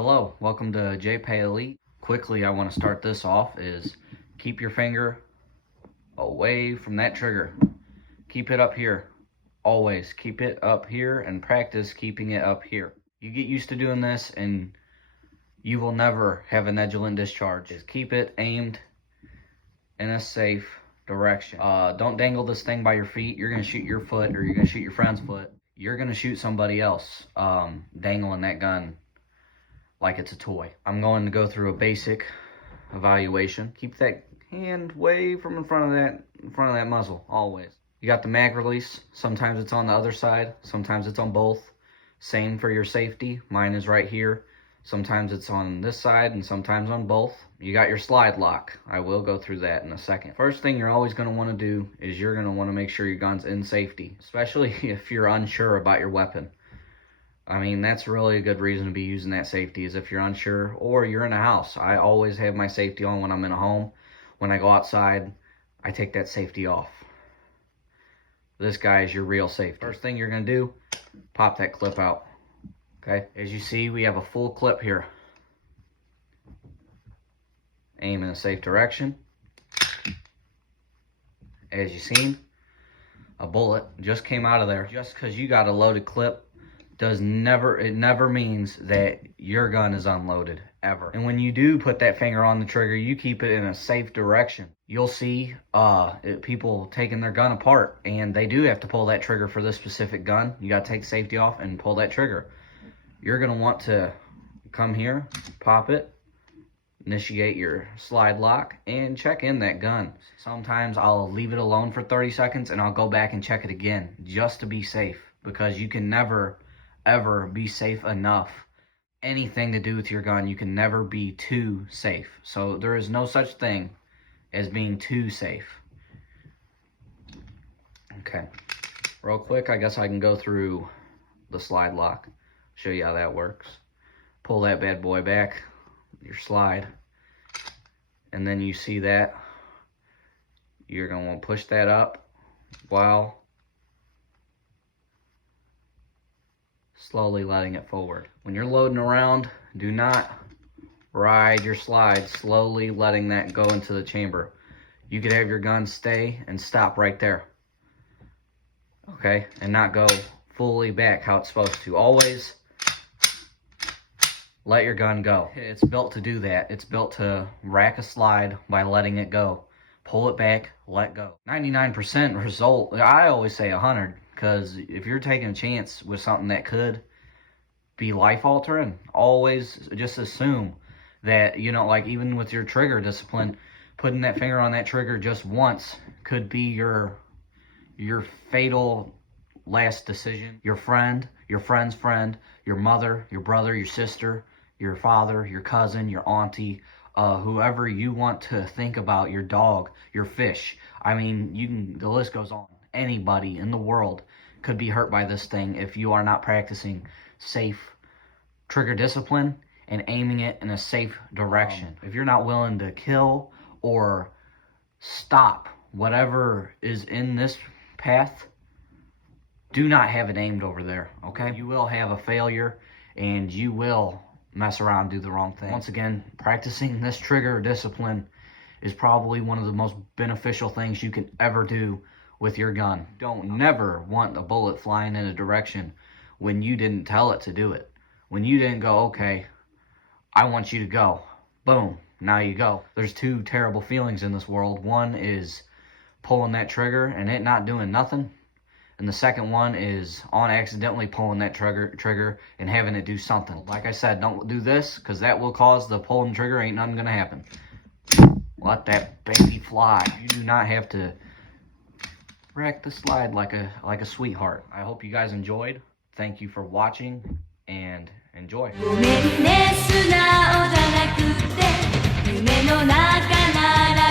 Hello, welcome to JPay Elite. Quickly, I want to start this off is keep your finger away from that trigger. Keep it up here. Always keep it up here and practice keeping it up here. You get used to doing this and you will never have a negligent discharge. Just keep it aimed in a safe direction. Don't dangle this thing by your feet. You're going to shoot your foot or you're going to shoot your friend's foot. You're going to shoot somebody else dangling that gun like it's a toy. I'm going to go through a basic evaluation. Keep that hand way from in front of that muzzle, always. You got the mag release. Sometimes it's on the other side, sometimes it's on both. Same for your safety. Mine is right here. Sometimes it's on this side and sometimes on both. You got your slide lock. I will go through that in a second. First thing you're always going to want to do is you're going to want to make sure your gun's in safety, especially if you're unsure about your weapon. I mean, that's really a good reason to be using that safety is if you're unsure or you're in a house. I always have my safety on when I'm in a home. When I go outside, I take that safety off. This guy is your real safety. First thing you're going to do, pop that clip out. Okay, as you see, we have a full clip here. Aim in a safe direction. As you seen, a bullet just came out of there. Just because you got a loaded clip it never means that your gun is unloaded, ever. And when you do put that finger on the trigger, you keep it in a safe direction. You'll see people taking their gun apart, and they do have to pull that trigger for this specific gun. You got to take safety off and pull that trigger. You're going to want to come here, pop it, initiate your slide lock, and check in that gun. Sometimes I'll leave it alone for 30 seconds, and I'll go back and check it again, just to be safe, because you can never ever be safe enough. Anything to do with your gun, you can never be too safe. So there is no such thing as being too safe. Okay, real quick, I guess I can go through the slide lock, show you how that works. Pull that bad boy back, your slide, and then you see that you're going to want to push that up while slowly letting it forward. When you're loading around, do not ride your slide, slowly letting that go into the chamber. You could have your gun stay and stop right there. Okay, and not go fully back how it's supposed to. Always let your gun go. It's built to do that. It's built to rack a slide by letting it go. Pull it back, let go. 99% result, I always say 100, because if you're taking a chance with something that could be life-altering, always just assume that, you know, like even with your trigger discipline, putting that finger on that trigger just once could be your fatal last decision. Your friend, your friend's friend, your mother, your brother, your sister, your father, your cousin, your auntie, whoever you want to think about, your dog, your fish. I mean, the list goes on. Anybody in the world could be hurt by this thing if you are not practicing safe trigger discipline and aiming it in a safe direction. If you're not willing to kill or stop whatever is in this path, do not have it aimed over there, okay? You will have a failure and you will mess around and do the wrong thing. Once again, practicing this trigger discipline is probably one of the most beneficial things you can ever do with your gun. Don't never want a bullet flying in a direction when you didn't tell it to do it. When you didn't go, okay, I want you to go. Boom, now you go. There's two terrible feelings in this world. One is pulling that trigger and it not doing nothing. And the second one is on accidentally pulling that trigger and having it do something. Like I said, don't do this, because that will cause the pulling trigger. Ain't nothing gonna happen. Let that baby fly. You do not have to wreck the slide like a sweetheart. I hope you guys enjoyed. Thank you for watching and enjoy. ごめんね素直じゃなくて夢の中なら